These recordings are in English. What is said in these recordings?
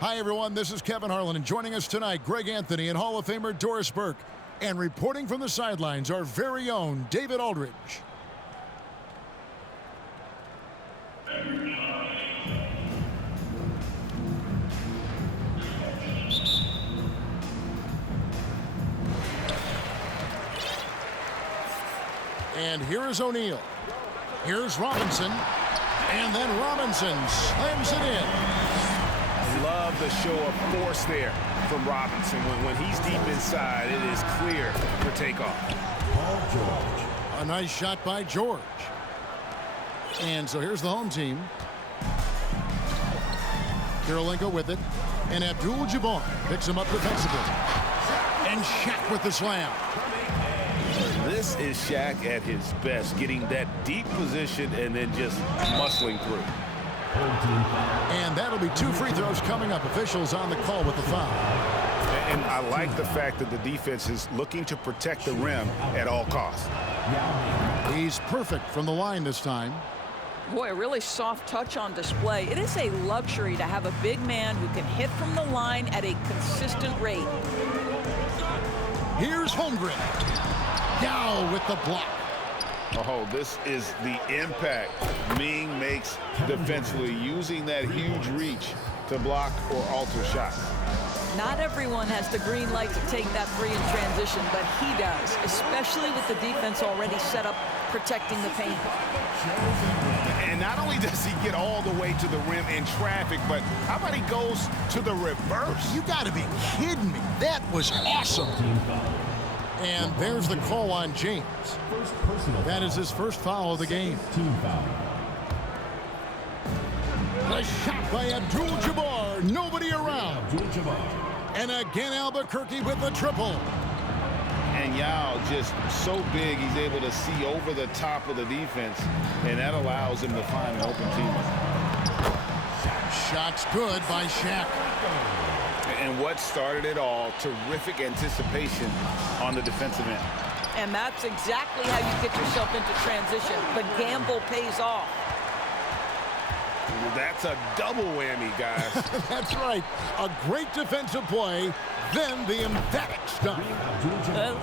Hi, everyone. This is Kevin Harlan, and joining us tonight, Greg Anthony and Hall of Famer Doris Burke. And reporting from the sidelines, our very own David Aldridge. And here is O'Neal. Here's Robinson. And then Robinson slams it in. Love the show of force there from Robinson. When he's deep inside, it is clear for takeoff. Paul George. A nice shot by George. And so here's the home team. Kirilenko with it. And Abdul-Jabbar picks him up defensively. And Shaq with the slam. This is Shaq at his best, getting that deep position and then just muscling through. And that'll be 2 free throws coming up. Officials on the call with the foul. And I like the fact that the defense is looking to protect the rim at all costs. He's perfect from the line this time. Boy, a really soft touch on display. It is a luxury to have a big man who can hit from the line at a consistent rate. Here's Holmgren. Yao with the block. Oh, this is the impact Ming makes defensively, using that huge reach to block or alter shots. Not everyone has the green light to take that three in transition, but he does, especially with the defense already set up protecting the paint. And not only does he get all the way to the rim in traffic, but how about he goes to the reverse? You got to be kidding me. That was awesome. And there's the call on James. That is his first foul of the game. The shot by Abdul-Jabbar. Nobody around. And again, Albuquerque with the triple. And Yao just so big, he's able to see over the top of the defense, and that allows him to find an open teammate. Shot's good by Shaq. And what started it all, terrific anticipation on the defensive end. And that's exactly how you get yourself into transition. The gamble pays off. That's a double whammy, guys. That's right. A great defensive play, then the emphatic stop.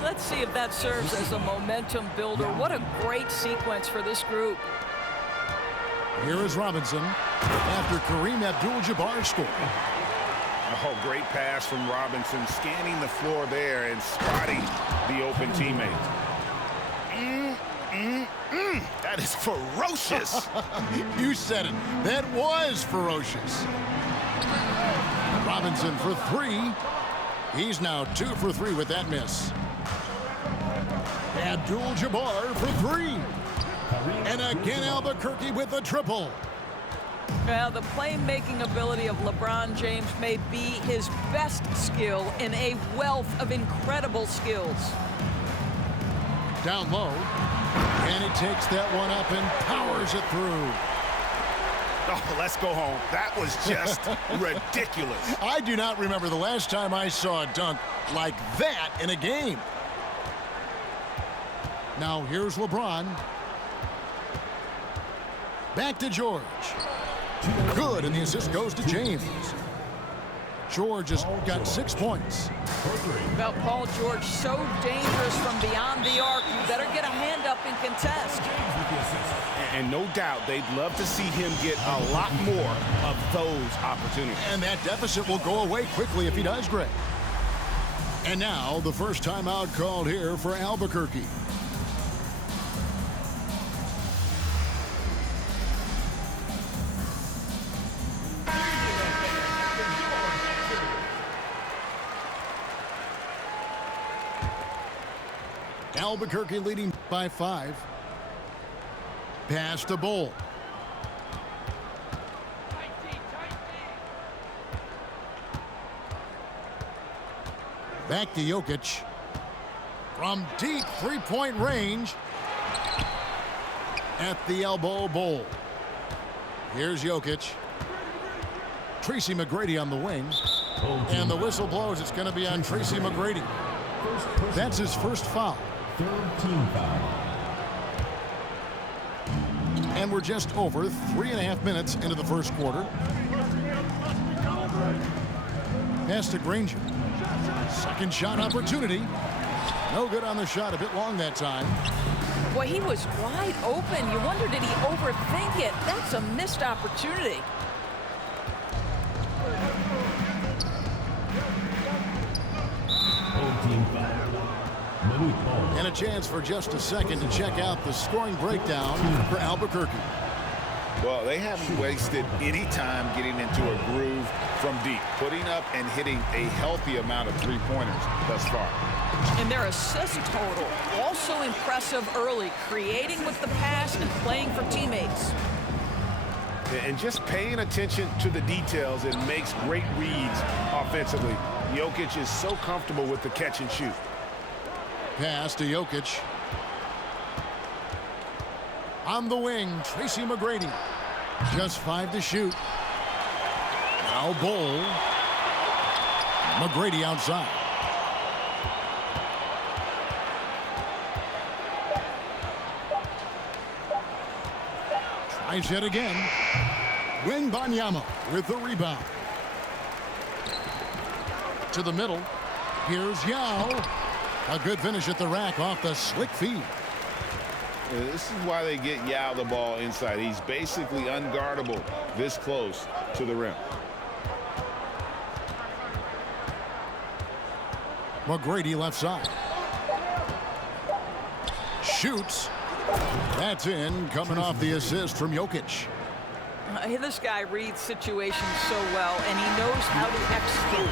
Let's see if that serves as a momentum builder. What a great sequence for this group. Here is Robinson after Kareem Abdul-Jabbar scored. Oh, great pass from Robinson, scanning the floor there and spotting the open teammate. That is ferocious. You said it. That was ferocious. Robinson for 3. He's now 2 for 3 with that miss. Abdul-Jabbar for 3. And again, Albuquerque with the triple. Well, the playmaking ability of LeBron James may be his best skill in a wealth of incredible skills. Down low. And he takes that one up and powers it through. Oh, let's go home. That was just ridiculous. I do not remember the last time I saw a dunk like that in a game. Now here's LeBron. Back to George. Good, and the assist goes to James. George has got 6 points. Well, Paul George, so dangerous from beyond the arc. You better get a hand up and contest. And no doubt they'd love to see him get a lot more of those opportunities. And that deficit will go away quickly if he does, Greg. And now the first timeout called here for Albuquerque. Albuquerque leading by 5. Pass to Bull. Back to Jokic. From deep three-point range. At the elbow, Bull. Here's Jokic. Tracy McGrady on the wing. And the whistle blows. It's going to be on Tracy McGrady. That's his first foul. Third team foul. And we're just over 3.5 minutes into the first quarter. Pass to Granger. Second shot opportunity. No good on the shot. A bit long that time. Boy, he was wide open. You wonder, did he overthink it? That's a missed opportunity. And a chance for just a second to check out the scoring breakdown for Albuquerque. Well, they haven't wasted any time getting into a groove from deep, putting up and hitting a healthy amount of three-pointers thus far. And their assist total, also impressive early, creating with the pass and playing for teammates. And just paying attention to the details, it makes great reads offensively. Jokic is so comfortable with the catch and shoot. Pass to Jokic. On the wing, Tracy McGrady. Just 5 to shoot. Now Bol. McGrady outside. Tries it again. Wembanyama with the rebound. To the middle. Here's Yao. A good finish at the rack off the slick feed. This is why they get Yao the ball inside. He's basically unguardable this close to the rim. McGrady left side. Shoots. That's in, coming off the assist from Jokic. This guy reads situations so well, and he knows how to execute.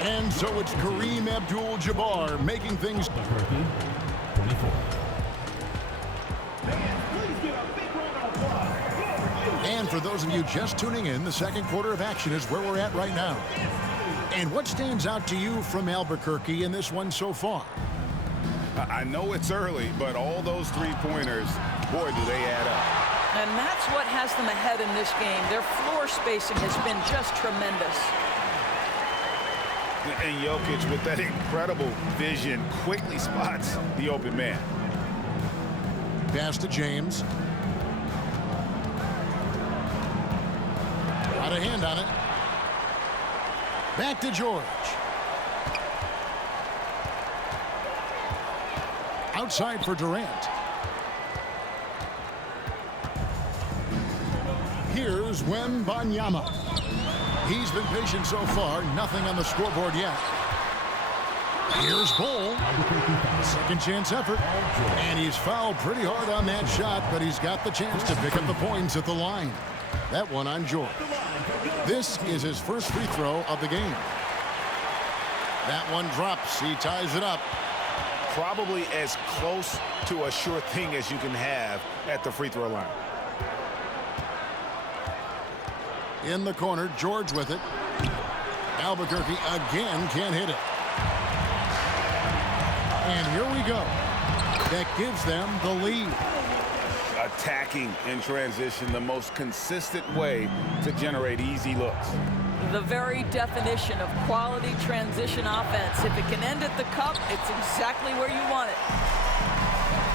And so it's Kareem Abdul-Jabbar making things. And for those of you just tuning in, the second quarter of action is where we're at right now. And what stands out to you from Albuquerque in this one so far? I know it's early, but all those three-pointers, boy, do they add up. And that's what has them ahead in this game. Their floor spacing has been just tremendous. And Jokic, with that incredible vision, quickly spots the open man. Pass to James. Got a hand on it. Back to George. Outside for Durant. Here's Wembanyama. He's been patient so far. Nothing on the scoreboard yet. Here's Bol. Second chance effort. And he's fouled pretty hard on that shot, but he's got the chance to pick up the points at the line. That one on George. This is his first free throw of the game. That one drops. He ties it up. Probably as close to a sure thing as you can have at the free throw line. In the corner, George with it. Albuquerque again can't hit it. And here we go. That gives them the lead. Attacking in transition, the most consistent way to generate easy looks. The very definition of quality transition offense. If it can end at the cup, it's exactly where you want it.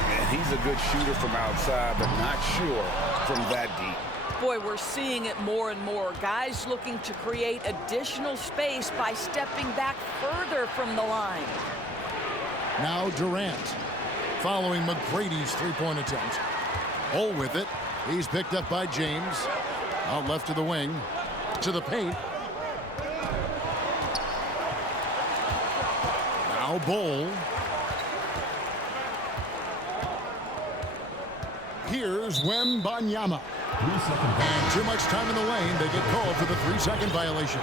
And he's a good shooter from outside, but not sure from that deep. Boy, we're seeing it more and more. Guys looking to create additional space by stepping back further from the line. Now Durant, following McGrady's three-point attempt. Bol with it. He's picked up by James. Out left to the wing. To the paint. Now Bol. Here's Wembanyama. And too much time in the lane. They get called for the 3-second violation.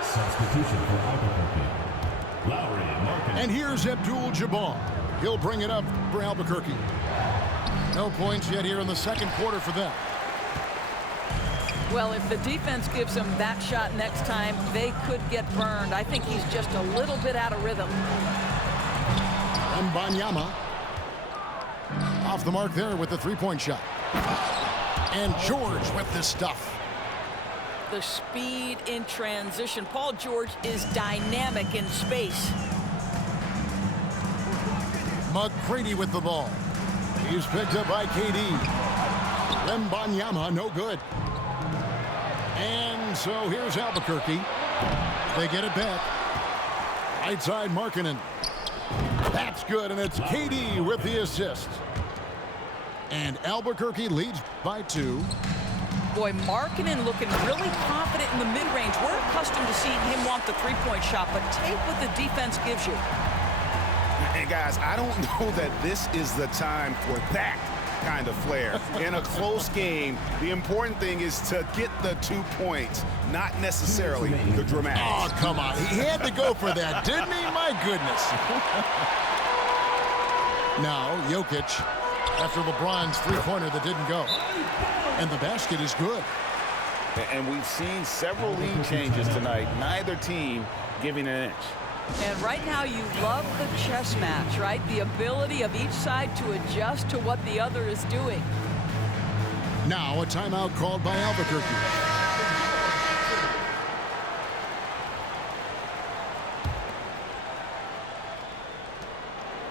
Substitution for Albuquerque. Lowry Markkanen. And here's Abdul-Jabbar. He'll bring it up for Albuquerque. No points yet here in the second quarter for them. Well, if the defense gives him that shot next time, they could get burned. I think he's just a little bit out of rhythm. Wembanyama off the mark there with the three-point shot. And George with the stuff. The speed in transition. Paul George is dynamic in space. McGrady with the ball. He's picked up by KD. Wembanyama, no good. And And so here's Albuquerque. They get it back. Right side, Markkanen. That's good, and it's KD with the assist. And Albuquerque leads by 2. Boy, Markkanen looking really confident in the mid-range. We're accustomed to seeing him want the three-point shot, but take what the defense gives you. And guys, I don't know that this is the time for that kind of flair. In a close game, the important thing is to get the 2 points, not necessarily the dramatic. Oh, come on. He had to go for that, didn't he? My goodness. Now, Jokic, after LeBron's three-pointer that didn't go. And the basket is good. And we've seen several lead changes tonight, neither team giving an inch. And right now you love the chess match, right? The ability of each side to adjust to what the other is doing. Now a timeout called by Albuquerque.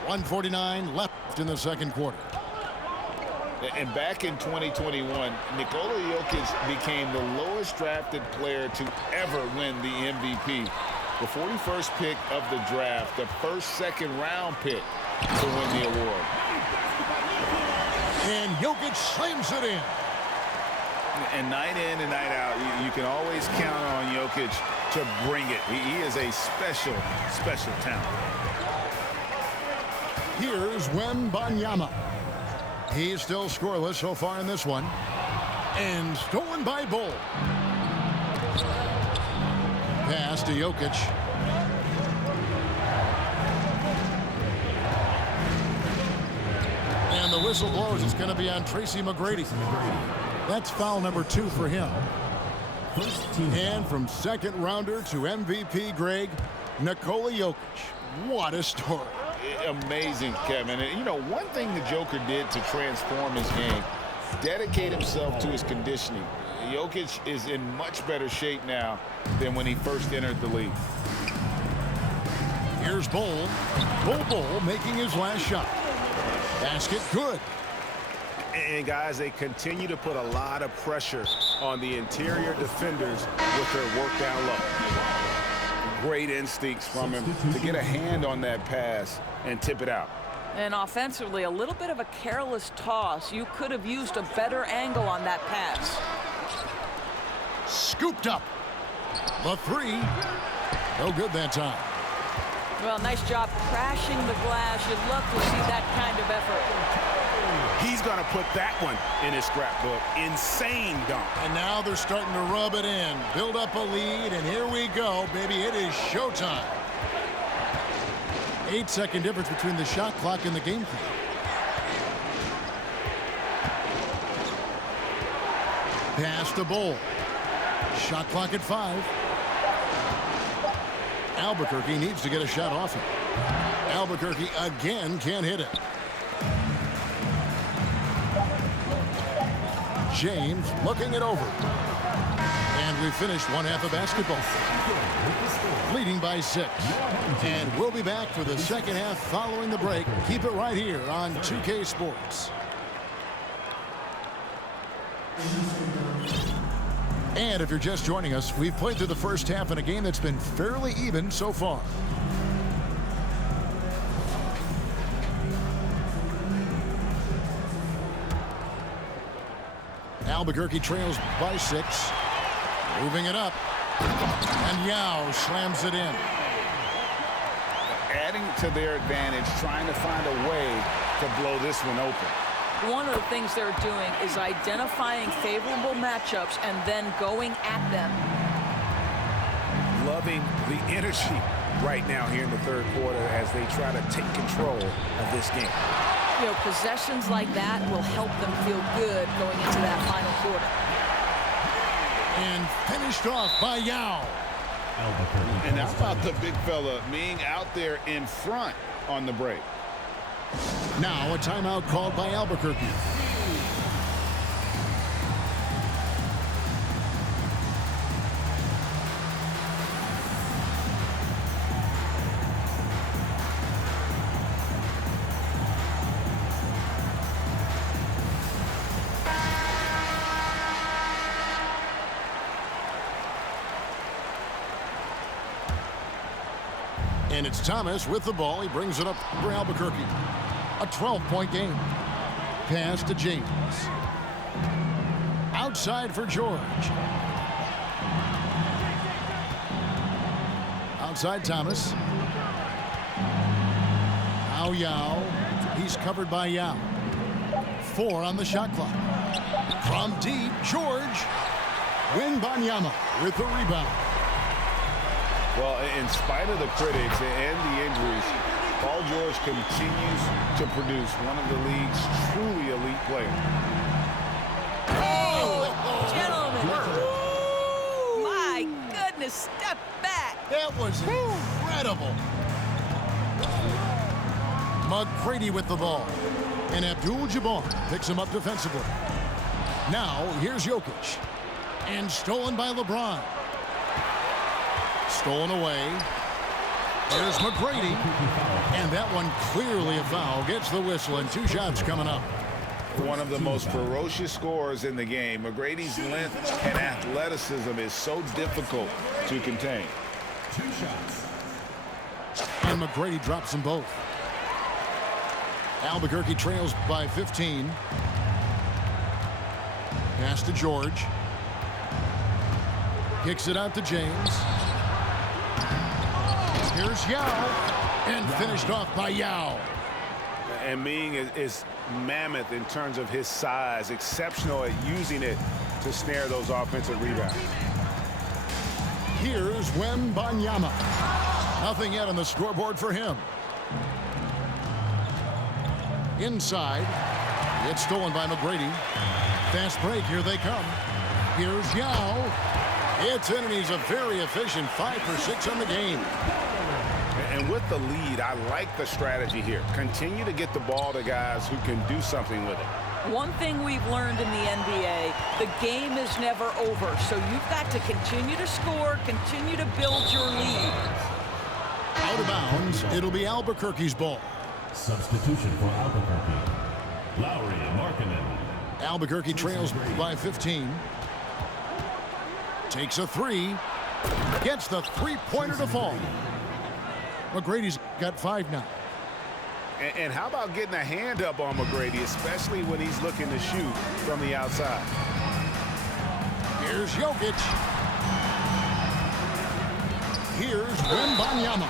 .149 left in the second quarter. And back in 2021, Nikola Jokic became the lowest drafted player to ever win the MVP. The 41st pick of the draft, the first second-round pick to win the award. And Jokic slams it in. And night in and night out, you can always count on Jokic to bring it. He is a special, special talent. Here's Wembanyama. He's still scoreless so far in this one. And stolen by Bull. Pass to Jokic. And the whistle blows. It's going to be on Tracy McGrady. That's foul number 2 for him. And from second rounder to MVP, Greg, Nikola Jokic. What a story. Amazing, Kevin. And, you know, one thing the Joker did to transform his game, dedicate himself to his conditioning. Jokic is in much better shape now than when he first entered the league. Here's Bull. Bull making his last shot. Basket good. And, guys, they continue to put a lot of pressure on the interior defenders with their work down low. Great instincts from him to get a hand on that pass and tip it out. And offensively, a little bit of a careless toss. You could have used a better angle on that pass. Scooped up. The 3. No good that time. Well, nice job crashing the glass. You'd love to see that kind of effort. He's going to put that one in his scrapbook. Insane dunk. And now they're starting to rub it in. Build up a lead, and here we go, baby. It is showtime. 8-second difference between the shot clock and the game clock. Pass to Bull. Shot clock at 5. Albuquerque needs to get a shot off him. Albuquerque again can't hit it. James looking it over. And we finished one half of basketball. Leading by 6. And we'll be back for the second half following the break. Keep it right here on 2K Sports. And if you're just joining us, we've played through the first half in a game that's been fairly even so far. Albuquerque trails by 6. Moving it up. And Yao slams it in. Adding to their advantage, trying to find a way to blow this one open. One of the things they're doing is identifying favorable matchups and then going at them. Loving the energy right now here in the third quarter as they try to take control of this game. You know, possessions like that will help them feel good going into that final quarter. And finished off by Yao. And how about the big fella being out there in front on the break? Now a timeout called by Albuquerque. And it's Thomas with the ball. He brings it up for Albuquerque. A 12-point game. Pass to James. Outside for George. Outside Thomas. Now Yao. He's covered by Yao. 4 on the shot clock. From deep, George. Wembanyama with the rebound. Well, in spite of the critics and the injuries, Paul George continues to produce one of the league's truly elite players. Oh, gentlemen. Woo! My goodness, step back. That was incredible. McGrady with the ball. And Abdul-Jabbar picks him up defensively. Now, here's Jokic. And stolen by LeBron. Stolen away. There's McGrady. And that one clearly a foul. Gets the whistle and 2 shots coming up. One of the most ferocious scorers in the game. McGrady's length and athleticism is so difficult to contain. 2 shots. And McGrady drops them both. Albuquerque trails by 15. Pass to George. Kicks it out to James. Here's Yao. And finished off by Yao. And Ming is mammoth in terms of his size, exceptional at using it to snare those offensive rebounds. Here's Wembanyama. Nothing yet on the scoreboard for him. Inside. It's stolen by McGrady. Fast break. Here they come. Here's Yao. It's in, and he's a very efficient 5 for 6 on the game. And with the lead, I like the strategy here. Continue to get the ball to guys who can do something with it. One thing we've learned in the NBA, the game is never over. So you've got to continue to score, continue to build your lead. Out of bounds. It'll be Albuquerque's ball. Substitution for Albuquerque. Lowry Markkanen. Albuquerque trails by 15. Takes a 3. Gets the 3-pointer to fall. McGrady's got 5 now. And how about getting a hand up on McGrady, especially when he's looking to shoot from the outside? Here's Jokic. Here's Wembanyama.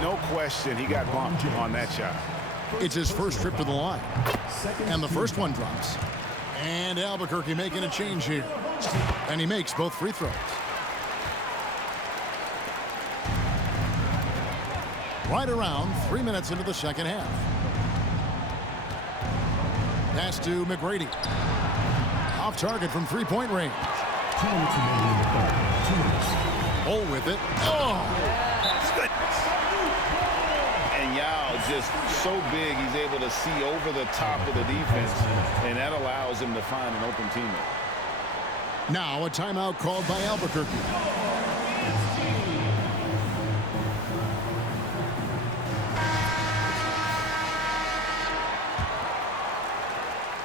No question, he got bumped on that shot. It's his first trip to the line. And the first one drops. And Albuquerque making a change here. And he makes both free throws. Right around 3 minutes into the second half. Pass to McGrady. Off target from 3-point range. 2 minutes remaining in the third. 2 minutes. Oh, with it. Oh! And Yao just so big, he's able to see over the top of the defense, and that allows him to find an open teammate. Now a timeout called by Albuquerque.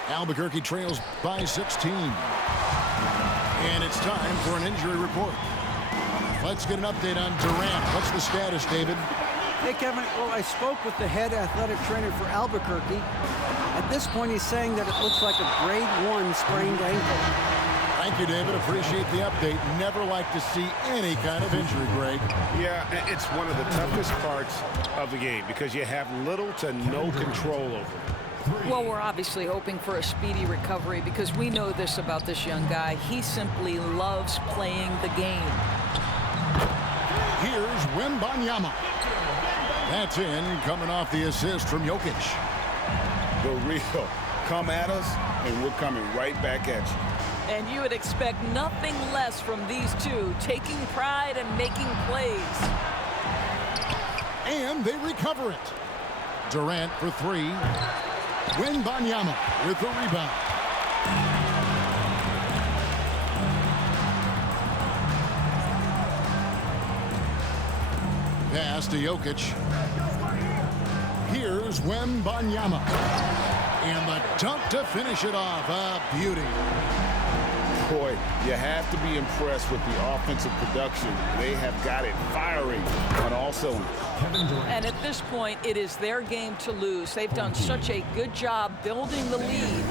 Albuquerque trails by 16. And it's time for an injury report. Let's get an update on Durant. What's the status, David? Hey, Kevin. Well, I spoke with the head athletic trainer for Albuquerque. At this point, he's saying that it looks like a grade 1 sprained ankle. Thank you, David. Appreciate the update. Never like to see any kind of injury, Greg. Yeah, it's one of the toughest parts of the game because you have little to no control over it. Well, we're obviously hoping for a speedy recovery because we know this about this young guy. He simply loves playing the game. Here's Wembanyama. That's in, coming off the assist from Jokic. The real, come at us, and we're coming right back at you. And you would expect nothing less from these two, taking pride and making plays. And they recover it. Durant for 3. Wembanyama with the rebound. Pass to Jokic. Here's Wembanyama. And the dunk to finish it off. A beauty. Coy, you have to be impressed with the offensive production. They have got it firing on all cylinders. And at this point, it is their game to lose. They've done such a good job building the lead.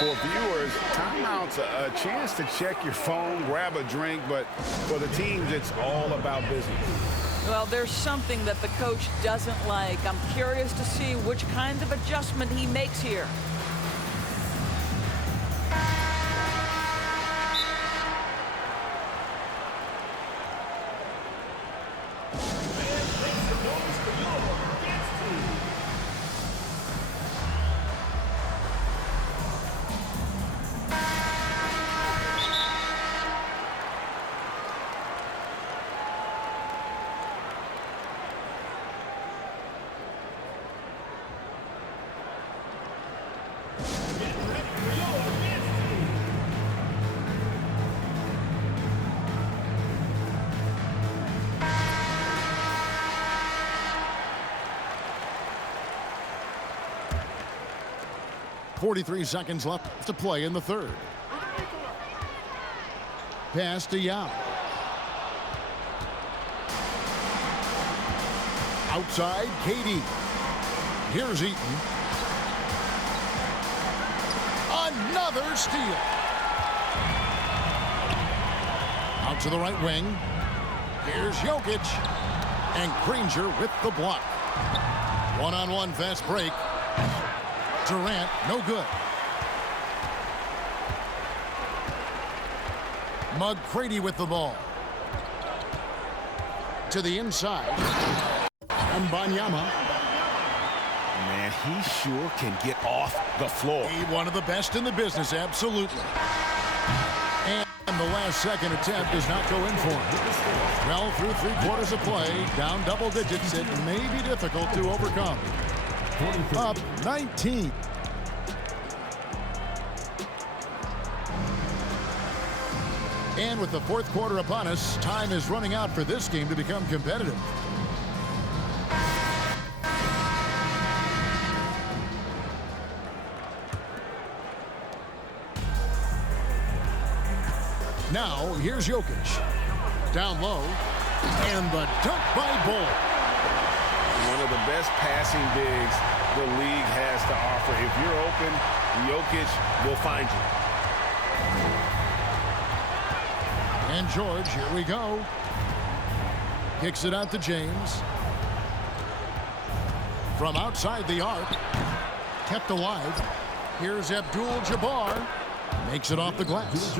For viewers, timeout's a chance to check your phone, grab a drink, but for the teams, it's all about business. Well, there's something that the coach doesn't like. I'm curious to see which kind of adjustment he makes here. .43 seconds left to play in the third. Pass to Yao. Outside, KD. Here's Eaton. Another steal. Out to the right wing. Here's Jokic. And Granger with the block. One-on-one fast break. Durant, no good. McGrady with the ball. To the inside. And Wembanyama. Man, he sure can get off the floor. One of the best in the business, absolutely. And the last second attempt does not go in for him. Well, through 3/4 of play, down double digits, it may be difficult to overcome. Up 19. And with the fourth quarter upon us, time is running out for this game to become competitive. Now, here's Jokic. Down low. And the dunk by Bol. One of the best passing bigs the league has to offer. If you're open, Jokic will find you. And George, here we go. Kicks it out to James. From outside the arc. Kept alive. Here's Abdul-Jabbar. Makes it off the glass.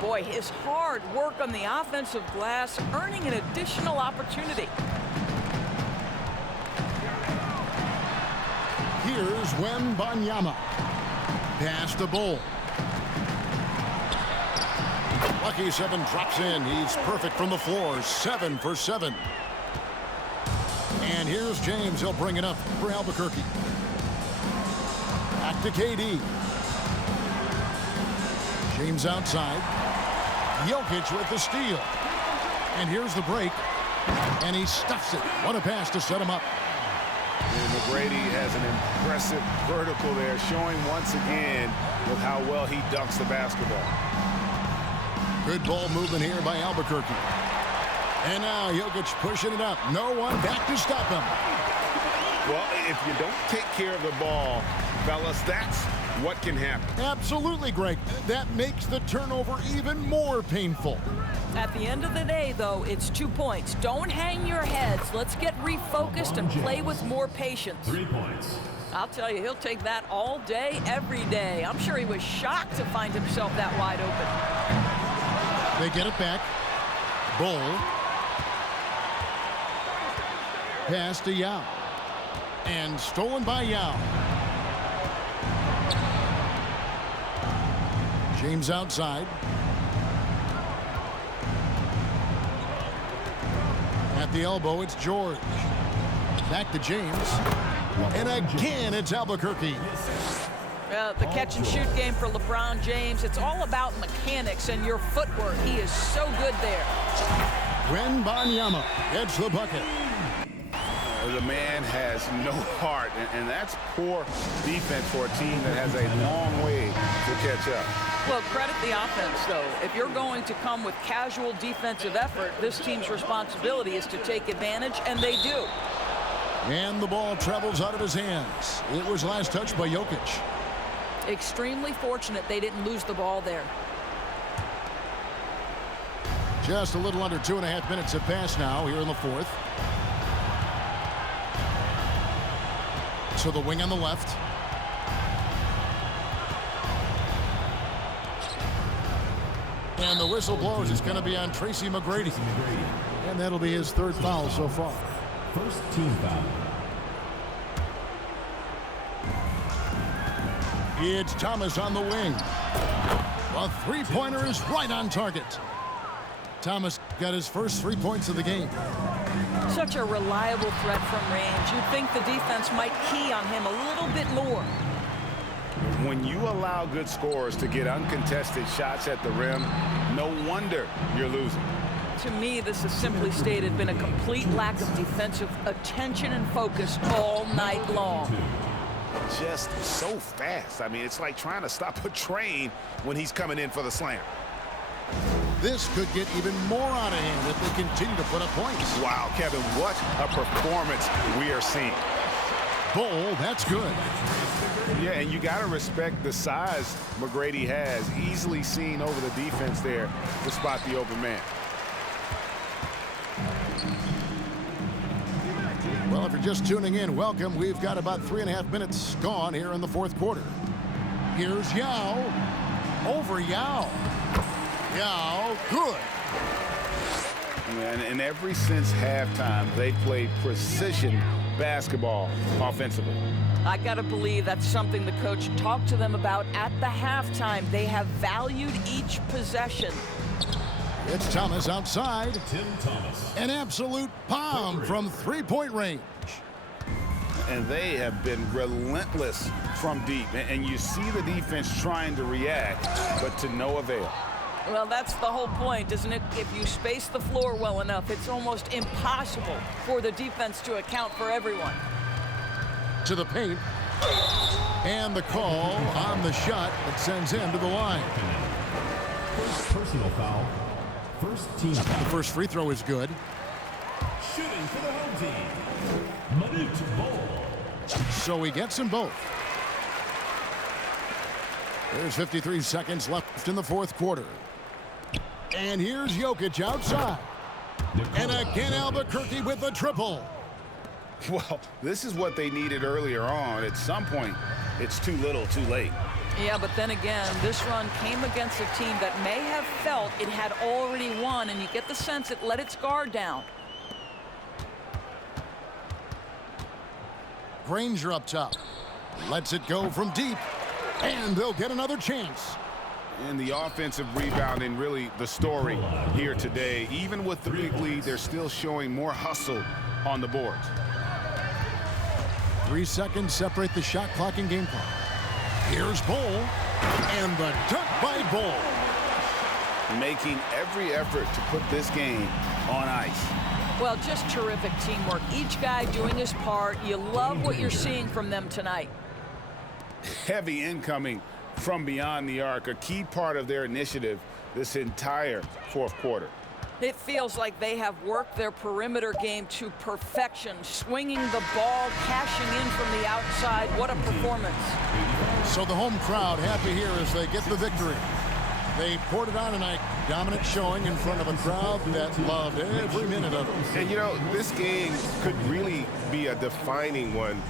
Boy, his hard work on the offensive glass, earning an additional opportunity. Here's Wembanyama. Pass to Bol. Lucky 7 drops in. He's perfect from the floor. 7 for 7. And here's James. He'll bring it up for Albuquerque. Back to KD. James outside. Jokic with the steal. And here's the break. And he stuffs it. What a pass to set him up. And McGrady has an impressive vertical there, showing once again with how well he dunks the basketball. Good ball movement here by Albuquerque. And now Jokic pushing it up. No one back to stop him. Well, if you don't take care of the ball, fellas, that's what can happen. Absolutely, Greg. That makes the turnover even more painful. At the end of the day, though, it's 2 points. Don't hang your heads. Let's get refocused and play with more patience. 3 points. I'll tell you, he'll take that all day, every day. I'm sure he was shocked to find himself that wide open. They get it back. Bol. Pass to Yao. And stolen by Yao. James outside. At the elbow, it's George. Back to James. And again, it's Albuquerque. The catch and shoot game for LeBron James, it's all about mechanics and your footwork. He is so good there. Wembanyama gets the bucket. The man has no heart, and that's poor defense for a team that has a long way to catch up. Well, credit the offense, though. If you're going to come with casual defensive effort, this team's responsibility is to take advantage, and they do. And the ball travels out of his hands. It was last touched by Jokic. Extremely fortunate they didn't lose the ball there. Just a little under 2.5 minutes have passed now here in the fourth. To the wing on the left. And the whistle blows. It's going to be on Tracy McGrady. And that'll be his third foul so far. First team foul. It's Thomas on the wing. A three-pointer is right on target. Thomas got his first 3 points of the game. Such a reliable threat from range. You'd think the defense might key on him a little bit more. When you allow good scorers to get uncontested shots at the rim, no wonder you're losing. To me, this has simply stated been a complete lack of defensive attention and focus all night long. Just so fast. I mean, it's like trying to stop a train when he's coming in for the slam. This could get even more out of hand if they continue to put up points. Wow, Kevin, what a performance we are seeing. Bull, that's good. Yeah, and you got to respect the size McGrady has. Easily seen over the defense there to spot the open man. Well, if you're just tuning in, welcome. We've got about 3.5 minutes gone here in the fourth quarter. Here's Yao. Over Yao. Yao, good. And ever since halftime, they've played precision basketball offensively. I got to believe that's something the coach talked to them about at the halftime. They have valued each possession. It's Thomas outside. Tim Thomas. An absolute bomb from three-point range. And they have been relentless from deep. And you see the defense trying to react, but to no avail. Well, that's the whole point, isn't it? If you space the floor well enough, it's almost impossible for the defense to account for everyone. To the paint. And the call on the shot that sends him to the line. First personal foul. First team The foul. first free throw is good. Shooting for the home team. Manute Bol. So he gets them both. There's 53 seconds left in the fourth quarter. And here's Jokic outside. And again Albuquerque with the triple. Well, this is what they needed earlier on. At some point, it's too little, too late. Yeah, but then again, this run came against a team that may have felt it had already won, and you get the sense it let its guard down. Granger up top. Lets it go from deep. And they'll get another chance. And the offensive rebounding, really the story here today. Even with the big lead, they're still showing more hustle on the boards. 3 seconds separate the shot clock and game clock. Here's Bull. And the dunk by Bull. Making every effort to put this game on ice. Well, just terrific teamwork. Each guy doing his part. You love what you're seeing from them tonight. Heavy incoming from beyond the arc, a key part of their initiative this entire fourth quarter. It feels like they have worked their perimeter game to perfection, swinging the ball, cashing in from the outside. What a performance. So the home crowd happy here as they get the victory. They poured it on tonight. Dominant showing in front of a crowd that loved every minute of it. And, you know, this game could really be a defining one